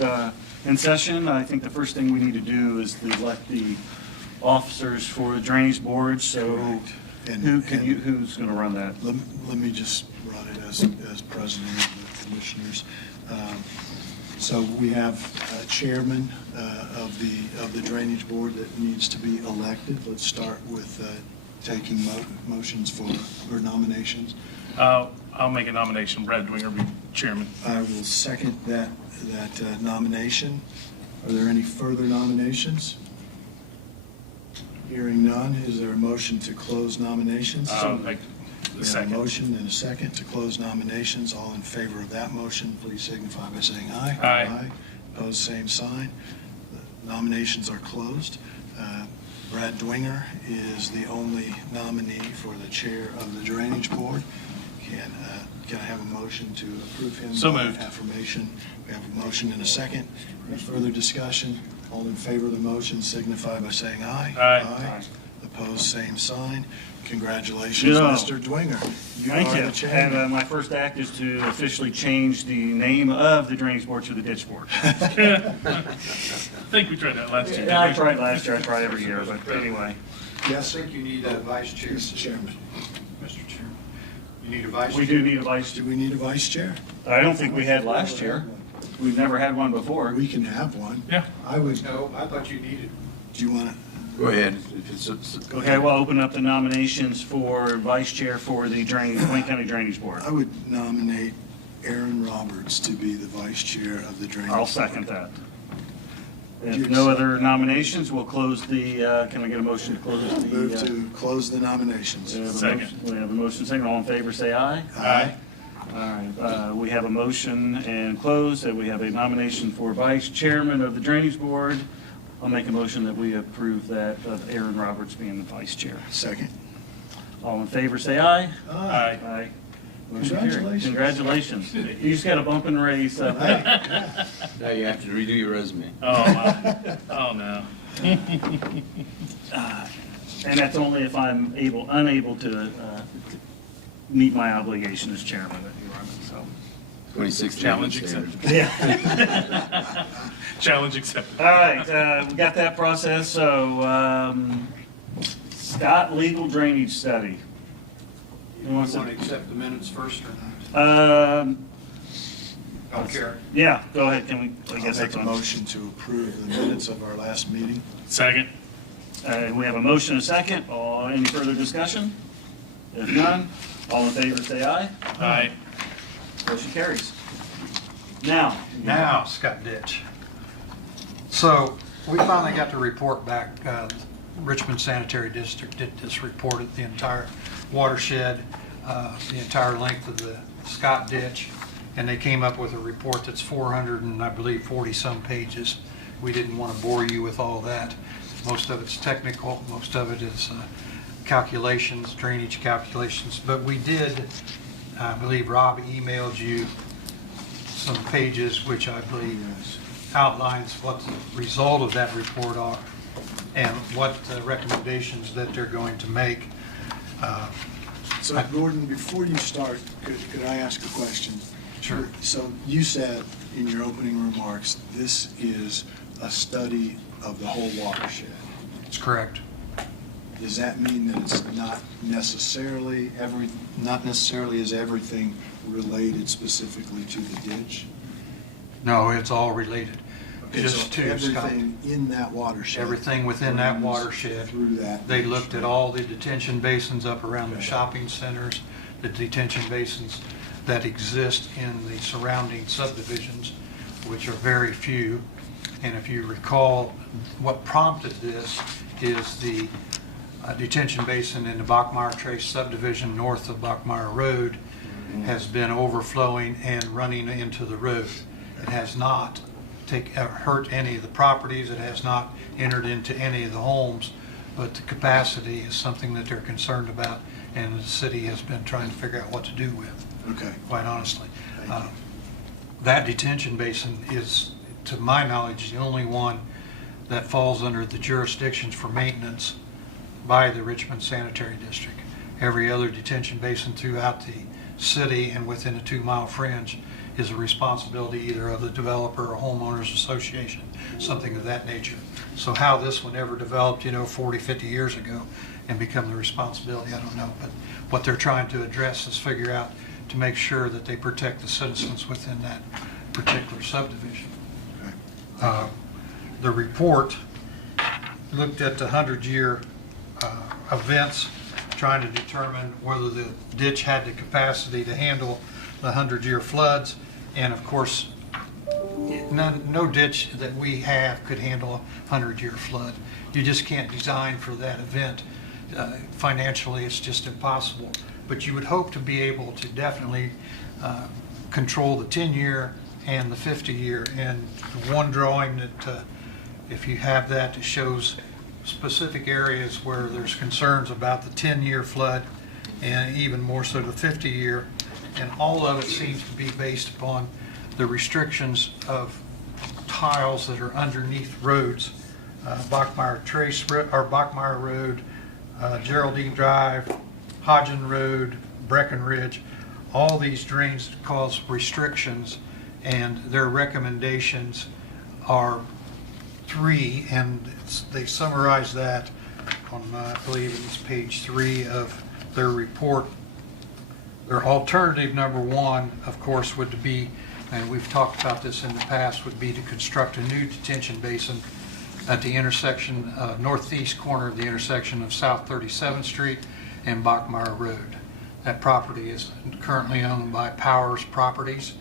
in session. I think the first thing we need to do is to elect the officers for the drainage board. So And who's going to run that? Let me just run it as president of the commissioners. So we have a chairman of the drainage board that needs to be elected. Let's start with taking motions or nominations. I'll make a nomination. Brad Dwinger be chairman. I will second that nomination. Are there any further nominations? Hearing none, is there a motion to close nominations? I'll make the We have a second. motion and a second to close nominations. All in favor of that motion, please signify by saying aye. Aye. Opposed, same sign. The nominations are closed. Brad Dwinger is the only nominee for the chair of the drainage board. Can I have a motion to approve him? So by moved. affirmation. We have a motion and a second. Any further discussion? All in favor of the motion signify by saying aye. Aye. Opposed, same sign. Congratulations, Yeah. Mr. Dwinger. Thank are you. the chairman. And my first act is to officially change the name of the drainage board to the ditch board. I think we tried that last year. Yeah, I didn't we? tried last year. I try every year, but anyway. Yes, I think you need a vice chair. Mr. Chairman. Mr. Chairman. You need a vice chair? We do need a vice Do chair. we need a vice chair? I don't think we had last year. We've never had one before. We can have one. Yeah. I would, No, I thought you needed. do you want to? Go ahead. If it's Okay, we'll open up the nominations for vice chair for the Wayne County Drainage Board. I would nominate Aaron Roberts to be the vice chair of the drainage. I'll second board. that. If no other nominations, we'll close the, can I get a motion to close the? Move to close the nominations. we have a Second. motion- We have a motion second. All in favor, say aye. Aye. All right, we have a motion and closed, and we have a nomination for vice chairman of the drainage board. I'll make a motion that we approve that of Aaron Roberts being the vice chair. Second. All in favor, say aye. Aye. Aye. Motion carried. Congratulations. Congratulations. You just got a bump and raise. now you have to redo your resume. Oh, my. Oh, no. And that's only if I'm unable to meet my obligation as chairman of the department, so. 2016 Challenge standard. accepted. Yeah. Challenge accepted. All right, we got that process, so, Scott Legal Drainage Study. You Who want wants to to- accept the minutes first or not? Don't care. Yeah, go ahead, can we, I I'll guess make that's a on. motion to approve the minutes of our last meeting. Second. We have a motion and a second, any further discussion? If none, all in favor say aye. Aye. Motion carries. Now. Now, Scott Ditch. So, we finally got the report back. Richmond Sanitary District did this report at the entire watershed, the entire length of the Scott Ditch, and they came up with a report that's 400 and I believe 40-some pages. We didn't want to bore you with all that. Most of it's technical, most of it is calculations, drainage calculations, but we did, I believe Rob emailed you some pages which I believe outlines what the result of that report are and what recommendations that they're going to make. So Gordon, before you start, could I ask a question? Sure. So you said in your opening remarks, this is a study of the whole watershed. That's correct. Does that mean that it's not necessarily is everything related specifically to the ditch? No, it's all related. Okay, Just so to Scott. everything in that watershed. Everything within that runs watershed. Through that. They ditch, looked at right? all the detention basins up around the shopping centers, the detention basins that exist in the surrounding subdivisions, which are very few. And if you recall, what prompted this is the detention basin in the Bachmeyer Trace subdivision north of Bachmeyer Road has been overflowing and running into the road. It has not hurt any of the properties, it has not entered into any of the homes, but the capacity is something that they're concerned about and the city has been trying to figure out what to do with, Okay. quite honestly. Thank you. That detention basin is, to my knowledge, the only one that falls under the jurisdictions for maintenance by the Richmond Sanitary District. Every other detention basin throughout the city and within a 2-mile fringe is a responsibility either of the developer or homeowners association, something of that nature. So how this one ever developed, 40, 50 years ago and become the responsibility, I don't know. But what they're trying to address is figure out to make sure that they protect the citizens within that particular subdivision. The report looked at the 100-year events, trying to determine whether the ditch had the capacity to handle the 100-year floods. And of course, no ditch that we have could handle a 100-year flood. You just can't design for that event. Financially, it's just impossible. But you would hope to be able to definitely control the 10-year and the 50-year. And the one drawing that, if you have that, it shows specific areas where there's concerns about the 10-year flood and even more so the 50-year. And all of it seems to be based upon the restrictions of tiles that are underneath roads. Bachmeyer Trace, or Bachmeyer Road, Geraldine Drive, Hodgen Road, Breckenridge, all these drains cause restrictions, and their recommendations are 3, and they summarize that on, I believe it's page 3 of their report. Their alternative number 1, of course, would be, and we've talked about this in the past, would be to construct a new detention basin at the intersection, northeast corner of the intersection of South 37th Street and Bachmeyer Road. That property is currently owned by Powers Properties,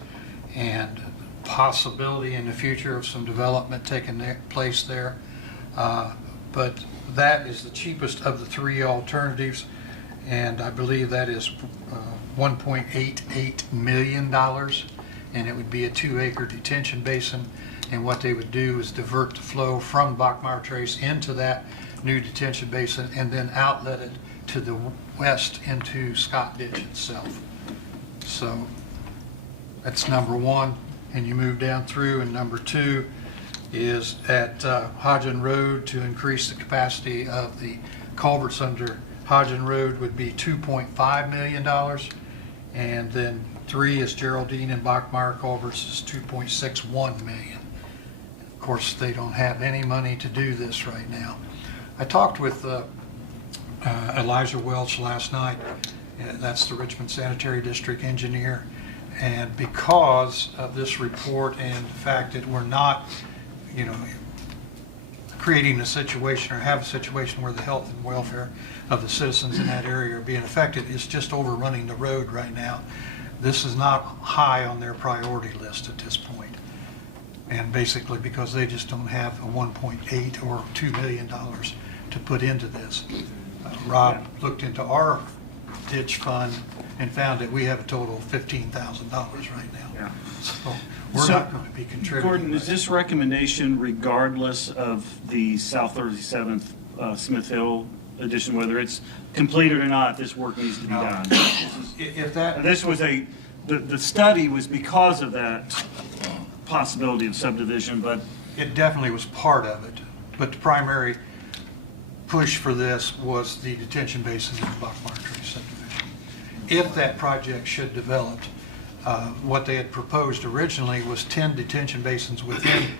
and possibility in the future of some development taking place there. But that is the cheapest of the 3 alternatives, and I believe that is $1.88 million, and it would be a 2-acre detention basin. And what they would do is divert the flow from Bachmeyer Trace into that new detention basin and then outlet it to the west into Scott Ditch itself. So that's number 1. And you move down through, and number 2 is at Hodgen Road to increase the capacity of the culverts under Hodgen Road would be $2.5 million. And then 3 is Geraldine and Bachmeyer culverts is $2.61 million. Of course, they don't have any money to do this right now. I talked with Elijah Welch last night. That's the Richmond Sanitary District engineer. And because of this report and the fact that we're not, creating a situation or have a situation where the health and welfare of the citizens in that area are being affected, it's just overrunning the road right now. This is not high on their priority list at this point. And basically because they just don't have a 1.8 or $2 million to put into this. Rob looked into our ditch fund and found that we have a total of $15,000 right now. Yeah. So we're not going to be contributing. Gordon, is this recommendation regardless of the South 37th Smith Hill addition, whether it's completed or not, this work needs to be No. done? If that, And this was the study was because of that possibility of subdivision, but it definitely was part of it, but the primary push for this was the detention basin in Bachmeyer Trace subdivision. If that project should develop, what they had proposed originally was 10 detention basins within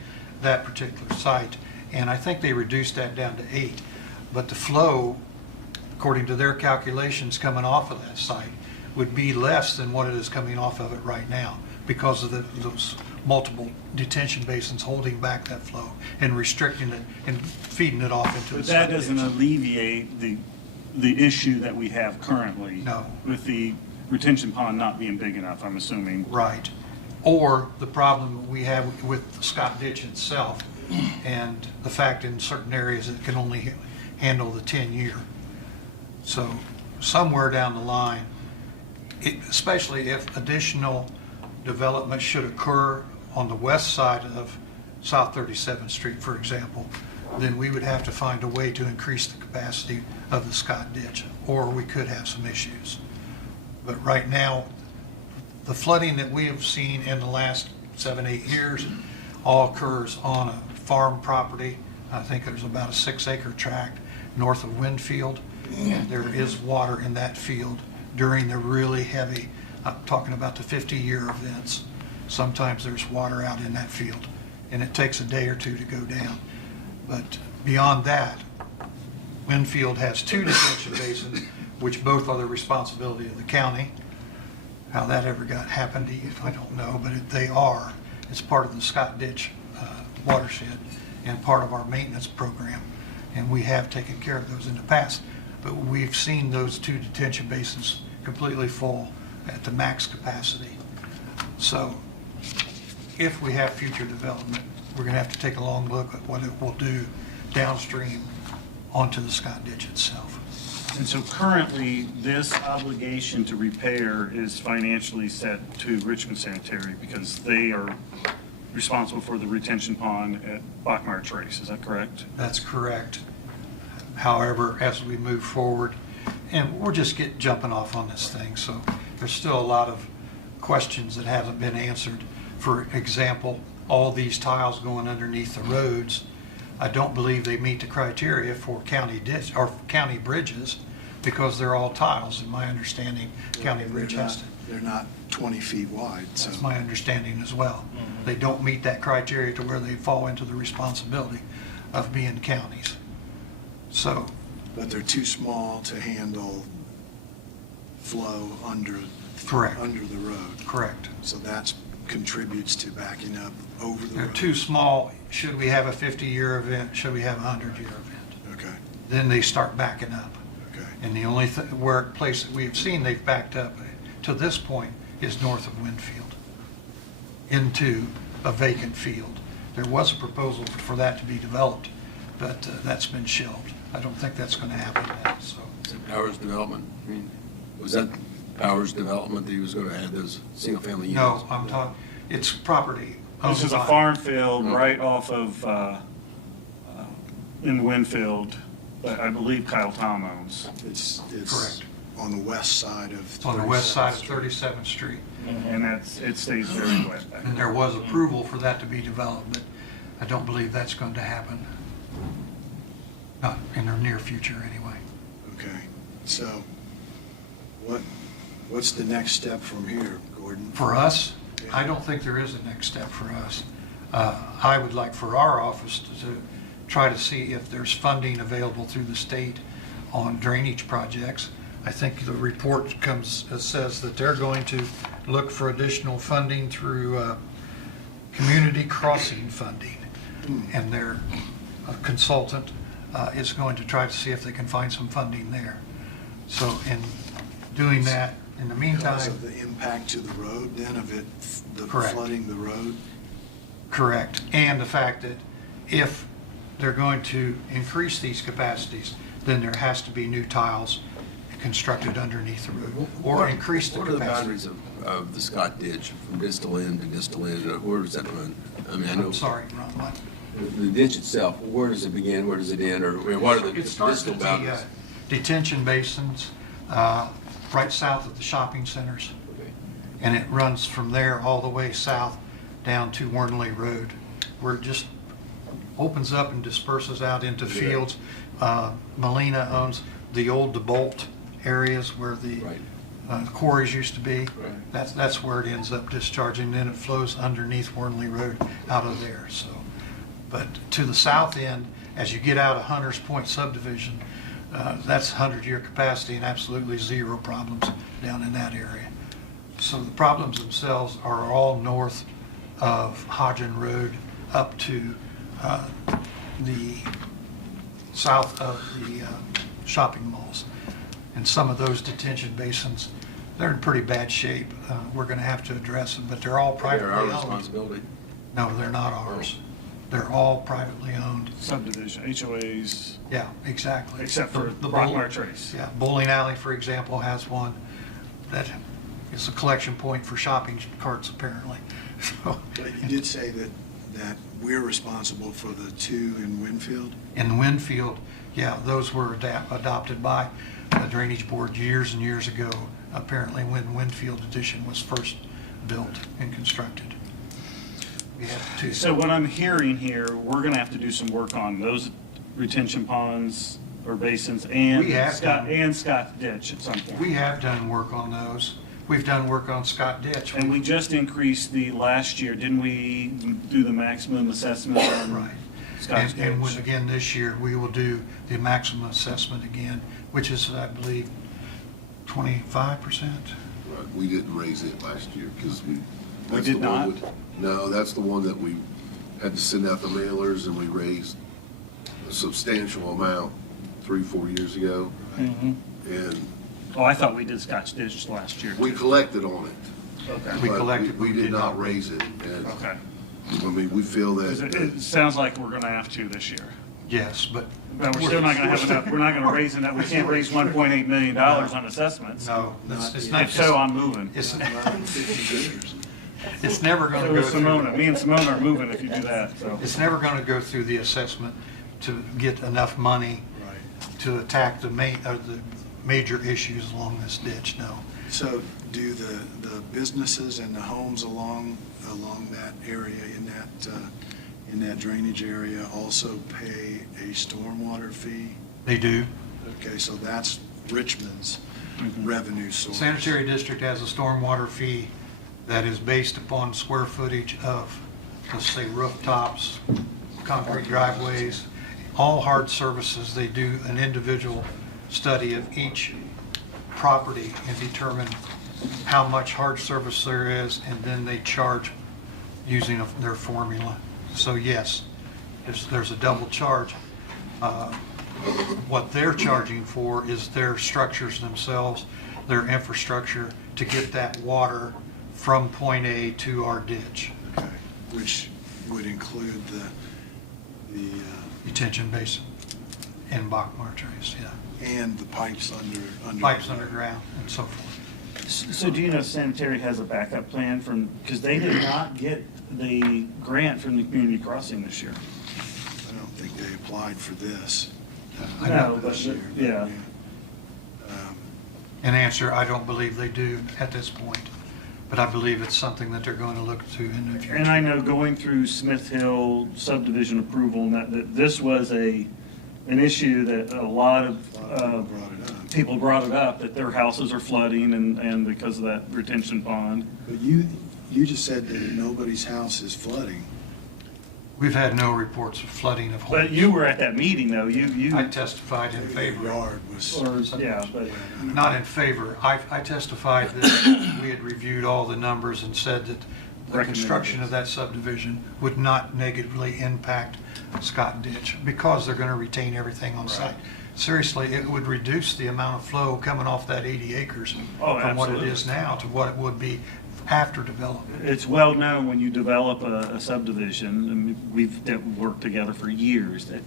that particular site, and I think they reduced that down to 8. But the flow, according to their calculations coming off of that site, would be less than what it is coming off of it right now because of those multiple detention basins holding back that flow and restricting it and feeding it off into the but that doesn't ditch. alleviate the issue that we have currently. No. With the retention pond not being big enough, I'm assuming. Right. Or the problem we have with the Scott Ditch itself and the fact in certain areas it can only handle the 10-year. So somewhere down the line, especially if additional development should occur on the west side of South 37th Street, for example, then we would have to find a way to increase the capacity of the Scott Ditch, or we could have some issues. But right now, the flooding that we have seen in the last 7-8 years all occurs on a farm property. I think there's about a 6-acre tract north of Winfield, and there is water in that field during the really heavy, I'm talking about the 50-year events. Sometimes there's water out in that field, and it takes a day or two to go down. But beyond that, Winfield has 2 detention basins, which both are the responsibility of the county. How that ever happened, I don't know, but they are. It's part of the Scott Ditch watershed and part of our maintenance program, and we have taken care of those in the past. But we've seen those 2 detention basins completely full at the max capacity. So if we have future development, we're going to have to take a long look at what it will do downstream onto the Scott Ditch itself. And so currently, this obligation to repair is financially set to Richmond Sanitary because they are responsible for the retention pond at Bachmeyer Trace. Is that correct? That's correct. However, as we move forward, and we're just jumping off on this thing, so there's still a lot of questions that haven't been answered. For example, all these tiles going underneath the roads, I don't believe they meet the criteria for county ditch or county bridges because they're all tiles. In my understanding, county bridge has to. They're not 20 feet wide, so. That's my understanding as well. They don't meet that criteria to where they fall into the responsibility of being counties. So, But they're too small to handle flow under. Correct. Under the road. correct. So that contributes to backing up over the They're road. too small. Should we have a 50-year event? Should we have a 100-year event? Okay, Then they start backing up. okay. And the only place that we've seen they've backed up to this point is north of Winfield into a vacant field. There was a proposal for that to be developed, but that's been shelved. I don't think that's going to happen now, so. Is it Powers Development? I mean, was that Powers Development that he was going to add those single-family units? No, I'm talking, it's property. This is a owned by- farm field right off of, in Winfield, that I believe Kyle Tom owns. It's Correct. on the west side of. On the west side of 37th 37th Street. And it stays very wet back And there. there was approval for that to be developed, but I don't believe that's going to happen. Not in the near future, anyway. Okay, so what's the next step from here, Gordon? For us, I don't think there is a next step for us. I would like for our office to try to see if there's funding available through the state on drainage projects. I think the report says that they're going to look for additional funding through community crossing funding. And their consultant is going to try to see if they can find some funding there. So in doing that, in the Because meantime, of the impact to the road then, of it, the Correct. flooding the road? correct, and the fact that if they're going to increase these capacities, then there has to be new tiles constructed underneath the road, or increase the What are the capacity. boundaries of the Scott Ditch from distal end to distal end? Where does that run? I mean, I know I'm sorry, Ron, what? the ditch itself, where does it begin, where does it end, or what are the It starts distal at the boundaries? detention basins, right south of the shopping centers, Okay. and it runs from there all the way south down to Wernley Road, where it just opens up and disperses out into Yeah. fields. Molina owns the old DeBolt areas where the Right. quarries used to be. Right. That's where it ends up discharging, then it flows underneath Wernley Road out of there, so. But to the south end, as you get out of Hunters Point subdivision, that's 100-year capacity and absolutely zero problems down in that area. So the problems themselves are all north of Hodgen Road up to the south of the shopping malls. And some of those detention basins, they're in pretty bad shape. We're going to have to address them, but they're all privately They're our owned. responsibility. No, they're not ours. They're all privately owned. Subdivision, HOAs, Yeah, exactly. except for The Bachmeyer Trace. Yeah, Bowling Alley, for example, has one that is a collection point for shopping carts, apparently. So, But you did say that we're responsible for the 2 in Winfield? in Winfield, yeah, those were adopted by the Drainage Board years and years ago, apparently when Winfield Addition was first built and constructed. We have 2. So what I'm hearing here, we're gonna have to do some work on those retention ponds or basins We have and done. Scott Ditch at some point. We have done work on those. We've done work on Scott Ditch. And we just increased the last year, didn't we do the maximum assessment on Right. Scott's And Ditch? again, this year, we will do the maximum assessment again, which is, I believe, 25%. Right, we didn't raise it last year because we. We that's did the one not? with- No, that's the one that we had to send out the mailers and we raised a substantial amount 3-4 years ago. Mhm. And Oh, I thought we did Scott's Ditch last year. we too. collected on it. Okay, We but collected, We did not raise it. And, okay. I mean, we feel 'Cause that. it sounds like we're gonna have to this year. Yes, but. But we're still not gonna have enough, we're not gonna raise enough, we can't raise $1.8 million on assessments. No, it's Not not. If so, I'm moving. It's, Not 50 years. it's never going to So go is through. Simona, me and Simona are moving if you do that, so. It's never going to go through the assessment to get enough money Right. to attack the major issues along this ditch, no. So do the businesses and the homes along that area, in that drainage area also pay a stormwater fee? They do. Okay, so that's Richmond's revenue source. Sanitary district has a stormwater fee that is based upon square footage of, let's say, rooftops, concrete driveways, all hard surfaces. They do an individual study of each property and determine how much hard surface there is, and then they charge using their formula. So yes, there's a double charge. What they're charging for is their structures themselves, their infrastructure to get that water from point A to our ditch, Okay, which would include the detention basin and Bachmar trace, yeah. and the pipes under. Pipes underground and so forth. So do you know sanitary has a backup plan from, because they did not get the grant from the community crossing this year. I don't think they applied for this. No, but, this year, yeah. In answer, I don't believe they do at this point, but I believe it's something that they're going to look to in the future. And I know going through Smith Hill subdivision approval, and that this was an issue that a lot of Brought it up. people brought it up, that their houses are flooding and because of that retention pond. But you just said that nobody's house is flooding. We've had no reports of flooding of homes. But you were at that meeting though, you, I testified in Your favor. yard was. or, yeah, but, Not in favor. I testified that we had reviewed all the numbers and said that the construction of that subdivision would not negatively impact Scott Ditch because they're going to retain everything on site. Seriously, it would reduce the amount of flow coming off that 80 acres Oh, from what it absolutely. is now to what it would be after development. it's well known when you develop a subdivision, and we've worked together for years, that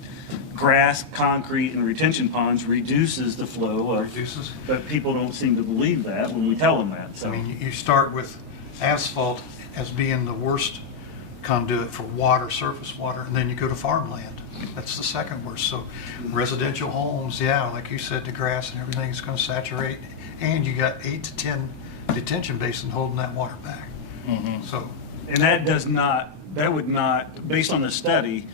grass, concrete, and retention ponds reduces the flow of, Reduces. but people don't seem to believe that when we tell them that, I so. mean, you start with asphalt as being the worst conduit for water, surface water, and then you go to farmland. That's the second worst. So residential homes, yeah, like you said, the grass and everything is going to saturate, and you got 8 to 10 detention basins holding that water back. So And that would not, based on the study,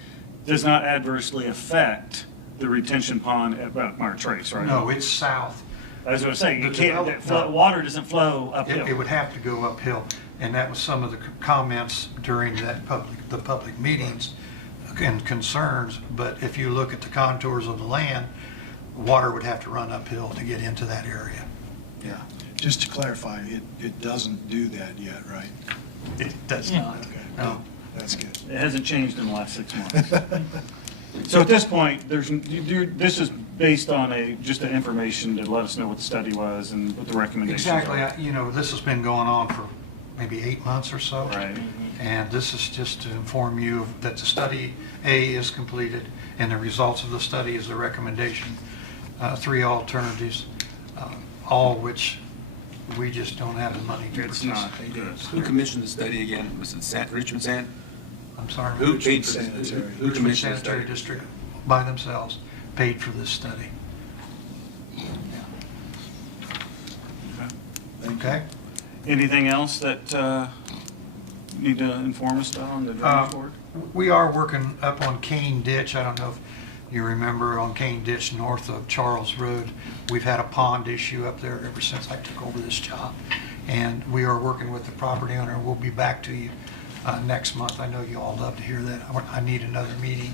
does not adversely affect the retention pond at Bachmar Trace, right? no, it's south. As I was saying, you The can't, develop- that water doesn't flow It uphill. would have to go uphill, and that was some of the comments during the public meetings and concerns. But if you look at the contours of the land, water would have to run uphill to get into that area. Yeah. Just to clarify, it doesn't do that yet, right? It does not. Okay. No. That's good. It hasn't changed in the last 6 months. So at this point, this is based on just an information to let us know what the study was and what the recommendations Exactly. are. You know, this has been going on for maybe 8 months or so. Right. And this is just to inform you that the study A is completed, and the results of the study is a recommendation. 3 alternatives, all which we just don't have the money to It's not participate good. in. Who commissioned the study again? Was it Richmond San? I'm sorry. Who Richmond paid for this? Sanitary. Who Richmond commissioned the Sanitary study? District by themselves paid for this study. Okay? Anything else that you need to inform us about on the drainage board? We are working up on Kane Ditch. I don't know if you remember on Kane Ditch north of Charles Road. We've had a pond issue up there ever since I took over this job. And we are working with the property owner. We'll be back to you next month. I know you all love to hear that. I need another meeting.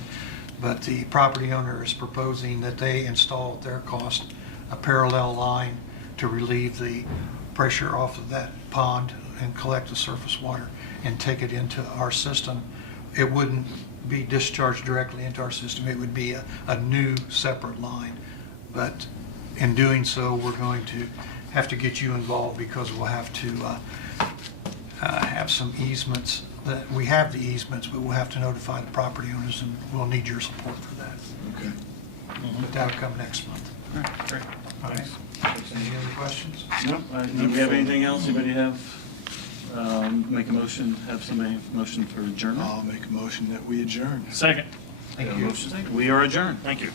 But the property owner is proposing that they install at their cost a parallel line to relieve the pressure off of that pond and collect the surface water and take it into our system. It wouldn't be discharged directly into our system. It would be a new separate line. But in doing so, we're going to have to get you involved because we'll have to have some easements. That we have the easements, but we'll have to notify the property owners, and we'll need your support for that. Okay. But that'll come next month. All right, great. All right. Any other questions? Nope. Do we have anything else? Anybody have, make a motion, have somebody motion for adjournment? I'll make a motion that we adjourn. Second. Thank you. Motion second. We are adjourned. Thank you.